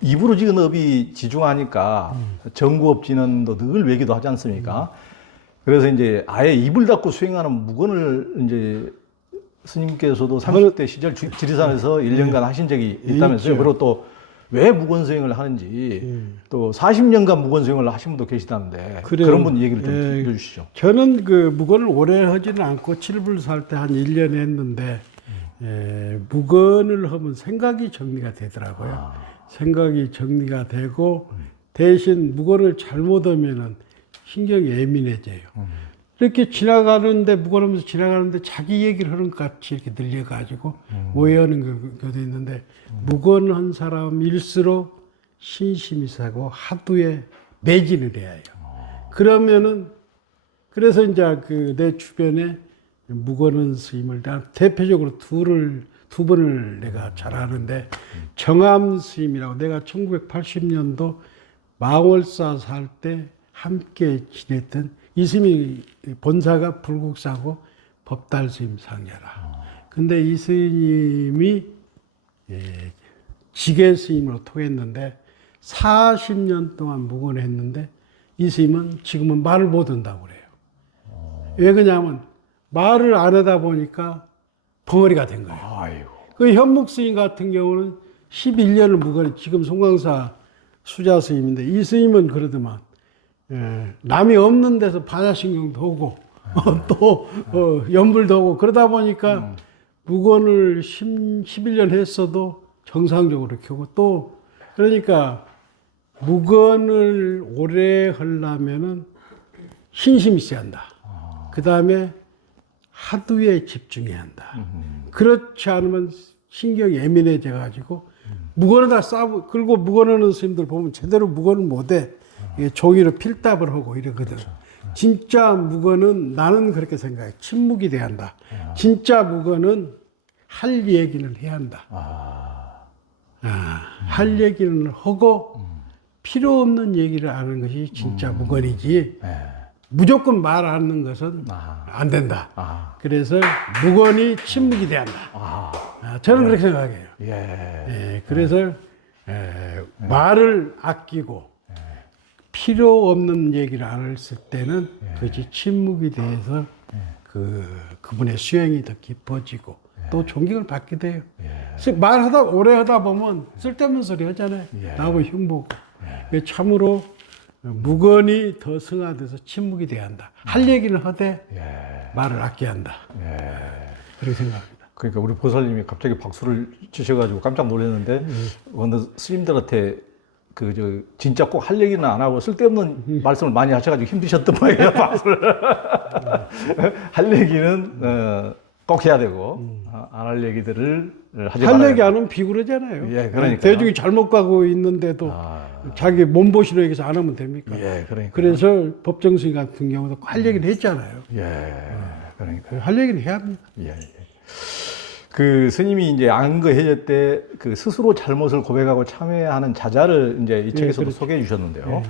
입으로 지은 업이 지중하니까 정구업지는 늘 외기도 하지 않습니까? 그래서 이제 아예 입을 닫고 수행하는 무건을 이제 스님께서도 30대 시절 지리산에서 1년간 하신 적이 있다면서요. 있죠. 그리고 또 왜 무건 수행을 하는지 또 40년간 무건 수행을 하신 분도 계시다는데 그래요. 그런 분 얘기를 좀 들려주시죠. 저는 그 무건을 오래 하지는 않고 칠불 살 때 한 1년 했는데 무건을 하면 생각이 정리가 되더라고요. 생각이 정리가 되고 대신 무건을 잘못하면은 신경이 예민해져요. 이렇게 지나가는데 무건하면서 지나가는데 자기 얘기를 하는 것 같이 이렇게 들려가지고 오해하는 경우도 있는데 무건한 사람일수록 신심이 세고 하두에 매진을 해야 해요. 그러면은 그래서 이제 그 내 주변에 무건한 스님을 대표적으로 두 번을 내가 잘 아는데 정암 스님이라고 내가 1980년도 망월사 살 때 함께 지냈던 이 스님이 본사가 불국사고 법달 스님 상녀라. 근데 이 스님이 지계 스님으로 통했는데 40년 동안 무건했는데 이 스님은 지금은 말을 못 한다고 그래요. 왜 그러냐면 말을 안 하다 보니까 벙어리가 된 거예요. 아이고. 그 현묵 스님 같은 경우는 11년을 무건해 지금 송광사 수자 스님인데 이 스님은 그러더만 남이 없는 데서 반야신경도 오고 또 연불도 오고 그러다 보니까 무건을 11년 했어도 정상적으로 켜고 또 그러니까 무건을 오래 하려면은 신심이 있어야 한다. 그 다음에 하두에 집중해야 한다. 그렇지 않으면 신경이 예민해져 가지고 무건에다 싸고 그리고 무건하는 스님들 보면 제대로 무건을 못해. 종이로 필답을 하고 이러거든. 진짜 무건은 나는 그렇게 생각해. 침묵이 돼야 한다. 진짜 무건은 할 얘기는 해야 한다. 할 얘기는 하고 필요 없는 얘기를 하는 것이 진짜 무건이지. 무조건 말 안 하는 것은 안 된다. 그래서 무건이 침묵이 돼야 한다. 저는 그렇게 생각해요. 그래서 말을 아끼고 필요 없는 얘기를 안 했을 때는 그것이 침묵이 돼서 그분의 수행이 더 깊어지고 또 존경을 받게 돼요. 말하다 오래 하다 보면 쓸데없는 소리 하잖아요. 나보고 흉보고. 참으로 무건이 더 승화돼서 침묵이 돼야 한다. 할 얘기는 하되 말을 아껴야 한다. 그렇게 생각합니다. 그러니까 우리 보살님이 갑자기 박수를 치셔가지고 깜짝 놀랐는데 어느 스님들한테 진짜 꼭 할 얘기는 안 하고 쓸데없는 말씀을 많이 하셔가지고 힘드셨던 모양이에요. 박수를. 할 얘기는 꼭 해야 되고 안 할 얘기들을 하지 말아야 할 얘기 안 하면 비굴하잖아요. 그러니까요. 대중이 잘못 가고 있는데도 자기 몸보신을 얘기해서 안 하면 됩니까? 그러니까. 그래서 법정스님 같은 경우도 할 얘기는 했잖아요. 그러니까. 할 얘기는 해야 합니다. 그 스님이 이제 안거해제 때 그 스스로 잘못을 고백하고 참회하는 자자를 이제 이 책에서도 그렇죠. 소개해 주셨는데요.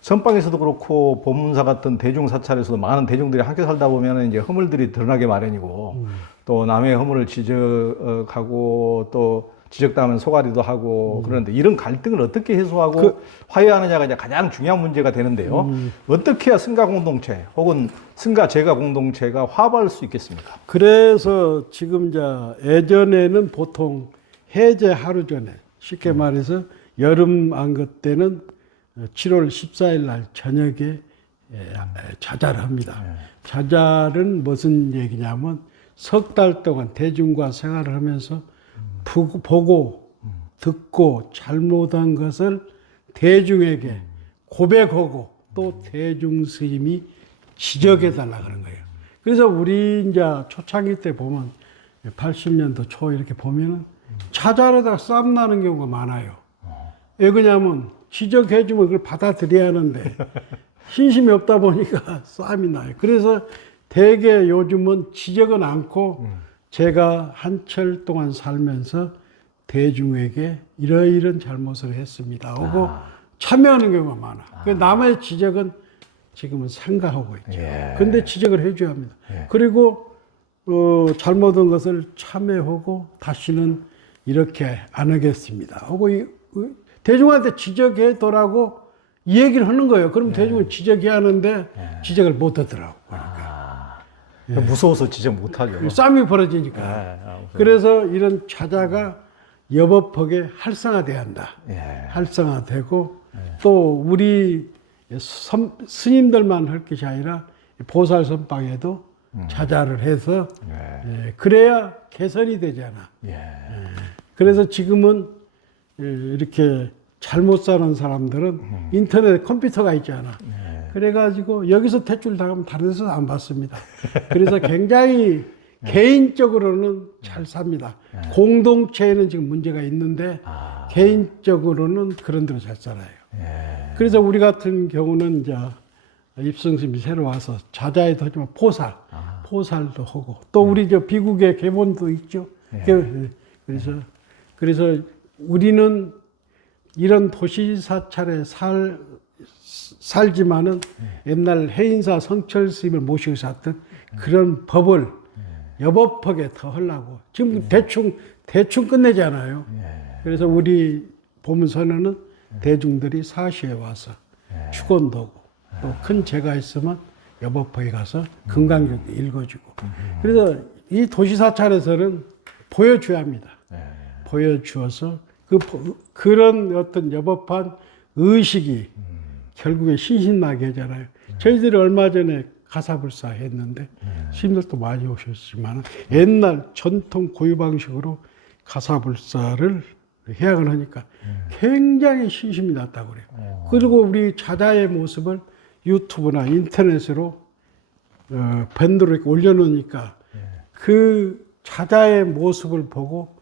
선방에서도 그렇고 법문사 같은 대중 사찰에서도 많은 대중들이 함께 살다 보면 이제 허물들이 드러나게 마련이고 또 남의 허물을 지적하고 또 지적당하면 소가리도 하고 그러는데 이런 갈등을 어떻게 해소하고 화해하느냐가 이제 가장 중요한 문제가 되는데요. 어떻게 해야 승가 공동체 혹은 승가 제가 공동체가 화합할 수 있겠습니까? 그래서 지금 예전에는 보통 해제 하루 전에 쉽게 말해서 여름 안거 때는 7월 14일 날 저녁에 자자를 합니다. 자자는 무슨 얘기냐면 석 달 동안 대중과 생활을 하면서 보고 듣고 잘못한 것을 대중에게 고백하고 또 대중 스님이 지적해 달라 그런 거예요. 그래서 우리 이제 초창기 때 보면 80년도 초 이렇게 보면은 자잘하다가 싸움 나는 경우가 많아요. 왜 그러냐면 지적해주면 그걸 받아들여야 하는데 신심이 없다 보니까 싸움이 나요. 그래서 대개 요즘은 지적은 않고 제가 한철 동안 살면서 대중에게 이러이런 잘못을 했습니다 하고 참여하는 경우가 많아. 그 남의 지적은 지금은 생각하고 있죠. 근데 지적을 해줘야 합니다. 그리고 잘못한 것을 참여하고 다시는 이렇게 안 하겠습니다 하고 대중한테 지적해더라고 이 얘기를 하는 거예요. 그럼 대중은 지적해야 하는데 지적을 못 하더라고. 무서워서 지적 못하죠. 싸움이 벌어지니까. 그래서 이런 자자가 여법하게 활성화돼야 한다. 활성화되고 또 우리 스님들만 할 것이 아니라 보살선방에도 자자를 해서 그래야 개선이 되잖아. 그래서 지금은 이렇게 잘못 사는 사람들은 인터넷 컴퓨터가 있잖아. 그래가지고 여기서 퇴출 당하면 다른 데서 안 받습니다. 그래서 굉장히 개인적으로는 잘 삽니다. 공동체에는 지금 문제가 있는데 개인적으로는 그런 대로 잘 살아요. 그래서 우리 같은 경우는 이제 입성심이 새로 와서 자자에도 하지만 포살도 하고 또 우리 저 비국의 계본도 있죠. 그래서 우리는 이런 도시 사찰에 살지만은 옛날 해인사 성철 스님을 모시고 샀던 그런 법을 여법하게 더 하려고 지금 대충 끝내잖아요. 그래서 우리 보문선언은 대중들이 사시에 와서 축원도 하고 또 큰 제가 있으면 여법하게 가서 금강경도 읽어주고 그래서 이 도시 사찰에서는 보여줘야 합니다. 보여주어서 그런 어떤 여법한 의식이 결국에 신신나게 하잖아요. 저희들이 얼마 전에 가사불사 했는데 스님들도 많이 오셨지만 옛날 전통 고유 방식으로 가사불사를 해약을 하니까 굉장히 신심이 났다고 그래요. 그리고 우리 자자의 모습을 유튜브나 인터넷으로 밴드로 이렇게 올려놓으니까 그 자자의 모습을 보고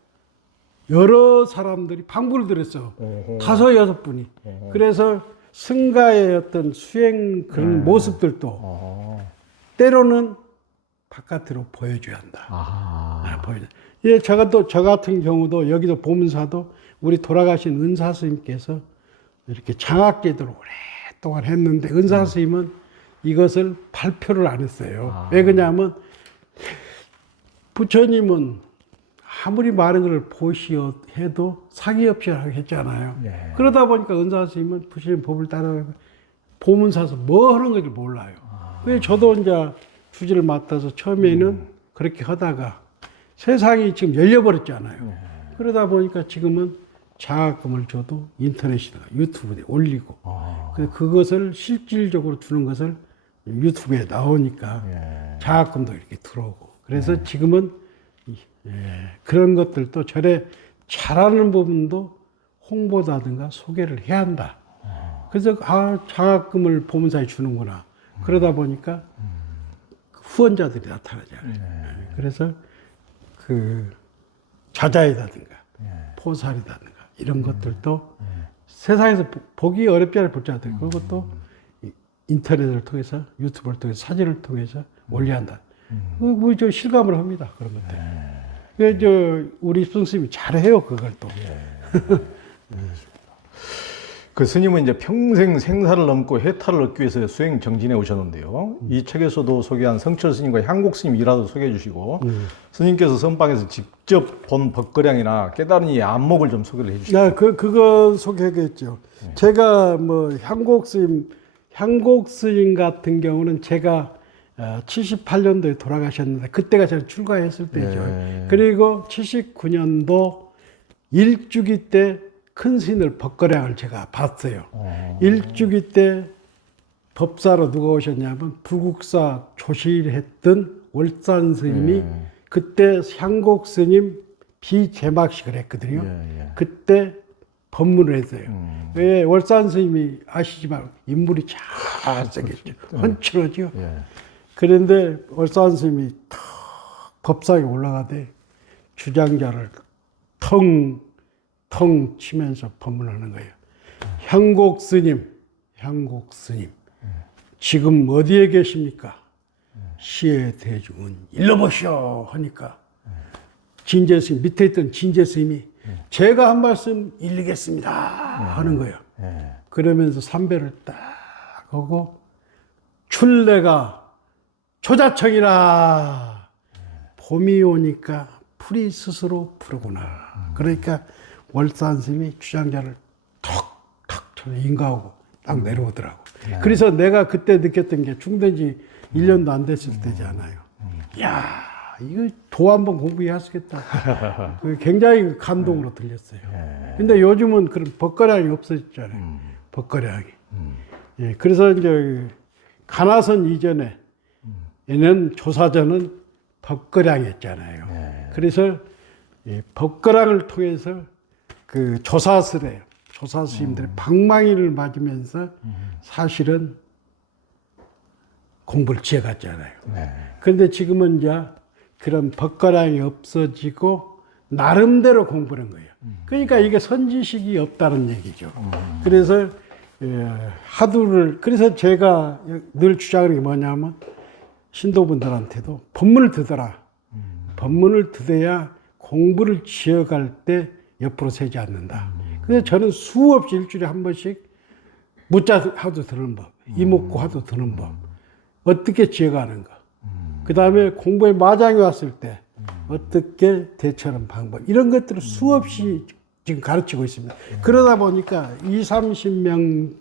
여러 사람들이 방불을 들었어. 5, 6분이. 그래서 승가의 어떤 수행 그런 모습들도 때로는 바깥으로 보여줘야 한다. 보여줘. 예, 저 같은 경우도 여기도 보문사도 우리 돌아가신 은사 스님께서 이렇게 장학제도를 오랫동안 했는데 은사 스님은 이것을 발표를 안 했어요. 왜 그러냐면 부처님은 아무리 많은 걸 보시해도 사기 없이 했잖아요. 그러다 보니까 은사 스님은 부처님 법을 따라 보문사서 뭐 하는 건지 몰라요. 그래서 저도 이제 주지를 맡아서 처음에는 그렇게 하다가 세상이 지금 열려버렸잖아요. 그러다 보니까 지금은 장학금을 줘도 인터넷이나 유튜브에 올리고 그것을 실질적으로 주는 것을 유튜브에 나오니까 장학금도 이렇게 들어오고 그래서 지금은 그런 것들도 절에 잘하는 부분도 홍보다든가 소개를 해야 한다. 그래서 장학금을 보문사에 주는구나. 그러다 보니까 후원자들이 나타나잖아요. 그래서 그 자자이다든가 포살이다든가 이런 것들도 세상에서 보기 어렵지 않은 볼자들 그것도 인터넷을 통해서 유튜브를 통해서 사진을 통해서 올려야 한다. 뭐 저 실감을 합니다. 그런 것들. 그래서 우리 입성스님이 잘해요 그걸 또. 그 스님은 이제 평생 생사를 넘고 해탈을 얻기 위해서 수행 정진해 오셨는데요. 이 책에서도 소개한 성철 스님과 향곡 스님 일화도 소개해 주시고 스님께서 선방에서 직접 본 법거량이나 깨달은 이 안목을 좀 소개를 해 주시죠. 네, 그거 소개하겠죠. 제가 뭐 향곡 스님 같은 경우는 제가 78년도에 돌아가셨는데 그때가 제가 출가했을 때죠. 그리고 79년도 일주기 때 큰 스님들 법거량을 제가 봤어요. 일주기 때 법사로 누가 오셨냐면 불국사 조실했던 월산 스님이 그때 향곡 스님 비제막식을 했거든요. 그때 법문을 했어요. 왜 월산 스님이 아시지만 인물이 잘생겼죠. 헌칠하죠. 그런데 월산 스님이 턱 법상에 올라가되 주장자를 텅 치면서 법문하는 거예요. 향곡 스님, 지금 어디에 계십니까? 시의 대중은 일러보시오 하니까 진제 스님, 밑에 있던 진제 스님이 제가 한 말씀 일리겠습니다 하는 거예요. 그러면서 삼배를 딱 하고 출래가 조자청이라 봄이 오니까 풀이 스스로 푸르구나. 그러니까 월산 스님이 주장자를 톡 인가하고 딱 내려오더라고. 그래서 내가 그때 느꼈던 게 중된 지 1년도 안 됐을 때잖아요. 야, 이거 도 한번 공부해야 하겠다. 굉장히 감동으로 들렸어요. 근데 요즘은 그런 벗거량이 없어졌잖아요. 벗거량이. 예, 그래서 이제 가나선 이전에 얘는 조사전은 벗거량이었잖아요. 그래서 이 벗거량을 통해서 그 조사스래요. 조사 스님들의 방망이를 맞으면서 사실은 공부를 지어갔잖아요. 그런데 지금은 이제 그런 벗거량이 없어지고 나름대로 공부하는 거예요. 그러니까 이게 선지식이 없다는 얘기죠. 그래서 그래서 제가 늘 주장하는 게 뭐냐면 신도분들한테도 법문을 듣어라. 법문을 듣어야 공부를 지어갈 때 옆으로 새지 않는다. 그래서 저는 수없이 일주일에 한 번씩 묻자 하도 드는 법, 이목구 하도 드는 법, 어떻게 지어가는가. 그 다음에 공부에 마장이 왔을 때 어떻게 대처하는 방법, 이런 것들을 수없이 지금 가르치고 있습니다. 그러다 보니까 20, 30명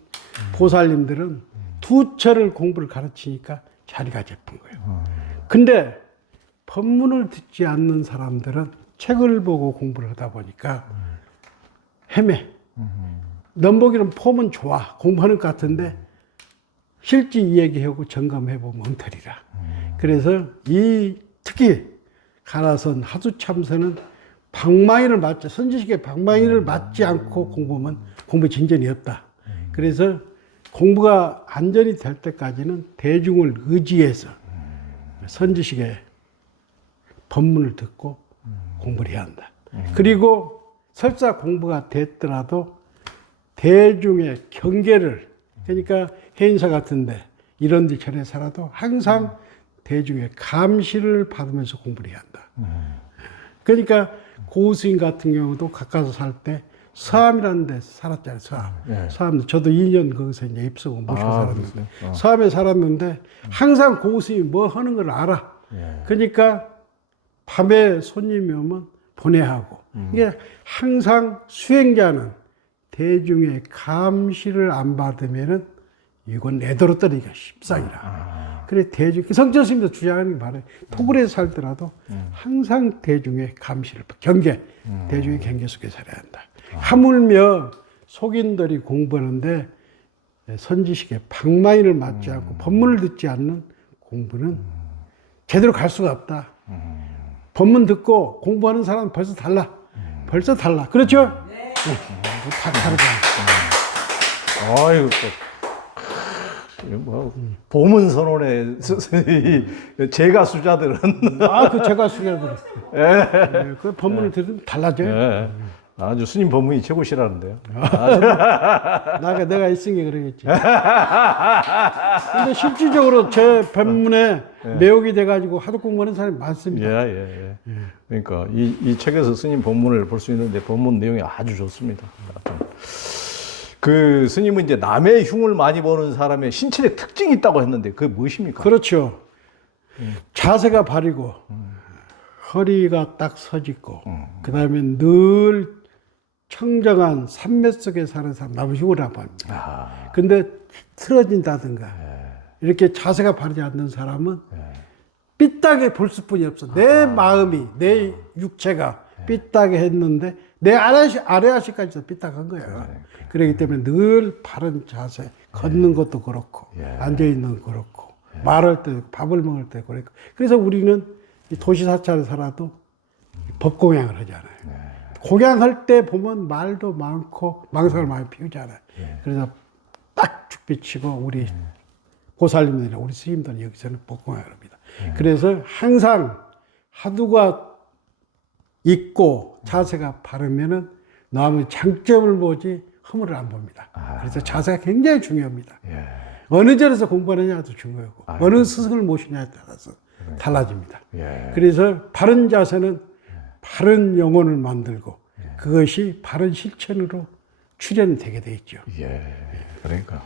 보살님들은 두 철을 공부를 가르치니까 자리가 잡힌 거예요. 근데 법문을 듣지 않는 사람들은 책을 보고 공부를 하다 보니까 헤매. 넘보기는 폼은 좋아. 공부하는 것 같은데 실제 이야기하고 점검해보면 엉터리라. 그래서 특히 가나선 하두참선은 방망이를 맞지, 선지식의 방망이를 맞지 않고 공부하면 공부 진전이 없다. 그래서 공부가 안전이 될 때까지는 대중을 의지해서 선지식의 법문을 듣고 공부를 해야 한다. 그리고 설사 공부가 됐더라도 대중의 경계를, 그러니까 해인사 같은데 이런 데 전에 살아도 항상 대중의 감시를 받으면서 공부를 해야 한다. 그러니까 고스님 같은 경우도 가까이서 살 때 서암이라는 데 살았잖아요. 서암. 서암. 저도 2년 거기서 이제 입성을 모시고 살았는데 서암에 살았는데 항상 고스님이 뭐 하는 걸 알아. 그러니까 밤에 손님이 오면 보내하고. 이게 항상 수행자는 대중의 감시를 안 받으면은 이건 내도로 떨어지기가 십상이라. 그래 성철 스님도 주장하는 게 바로 토굴에 살더라도 항상 대중의 감시를 대중의 경계 속에 살아야 한다. 하물며 속인들이 공부하는데 선지식의 방망이를 맞지 않고 법문을 듣지 않는 공부는 제대로 갈 수가 없다. 법문 듣고 공부하는 사람은 벌써 달라. 벌써 달라. 그렇죠? 네. 다 다르다. 아유, 뭐 보문 선언의 제가 수자들은 그 제가 수자들. 그 법문을 들으면 달라져요. 아주 스님 법문이 최고시라는데요. 내가 있으니 그러겠지. 근데 실질적으로 제 법문에 매혹이 돼가지고 하도 공부하는 사람이 많습니다. 그러니까 이 책에서 스님 법문을 볼 수 있는데 법문 내용이 아주 좋습니다. 그 스님은 이제 남의 흉을 많이 보는 사람의 신체적 특징이 있다고 했는데 그게 무엇입니까? 그렇죠. 자세가 바르고 허리가 딱 서짓고 그 다음에 늘 청정한 산맥 속에 사는 사람 남의 흉이라고 합니다. 근데 틀어진다든가 이렇게 자세가 바르지 않는 사람은 삐딱해 볼 수뿐이 없어. 내 마음이, 내 육체가 삐딱해 했는데 내 아래아시까지도 삐딱한 거예요. 그렇기 때문에 늘 바른 자세, 걷는 것도 그렇고 앉아있는 것도 그렇고 말할 때, 밥을 먹을 때 그렇고. 그래서 우리는 도시 사찰에 살아도 법공양을 하잖아요. 공양할 때 보면 말도 많고 망상을 많이 피우잖아요. 그래서 딱 죽비치고 우리 보살님들이나 우리 스님들은 여기서는 법공양을 합니다. 그래서 항상 하두가 있고 자세가 바르면은 남의 장점을 보지 허물을 안 봅니다. 그래서 자세가 굉장히 중요합니다. 어느 절에서 공부하느냐도 중요하고 어느 스승을 모시냐에 따라서 달라집니다. 그래서 바른 자세는 바른 영혼을 만들고 그것이 바른 실천으로 출현되게 돼 있죠. 그러니까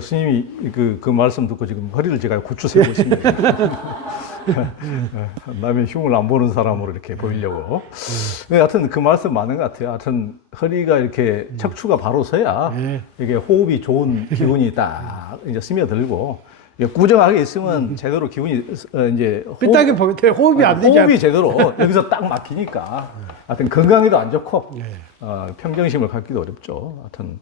스님이 그 말씀 듣고 지금 허리를 제가 고추 세고 있습니다. 남의 흉을 안 보는 사람으로 이렇게 보이려고. 하여튼 그 말씀 맞는 것 같아요. 하여튼 허리가 이렇게 척추가 바로 서야 네. 이게 호흡이 좋은 기운이 딱 이제 스며들고 이게 꾸정하게 있으면 제대로 기운이 이제 삐딱이 보면 돼. 호흡이 안 되지. 호흡이 제대로 여기서 딱 막히니까 하여튼 건강에도 안 좋고 네. 평정심을 갖기도 어렵죠. 하여튼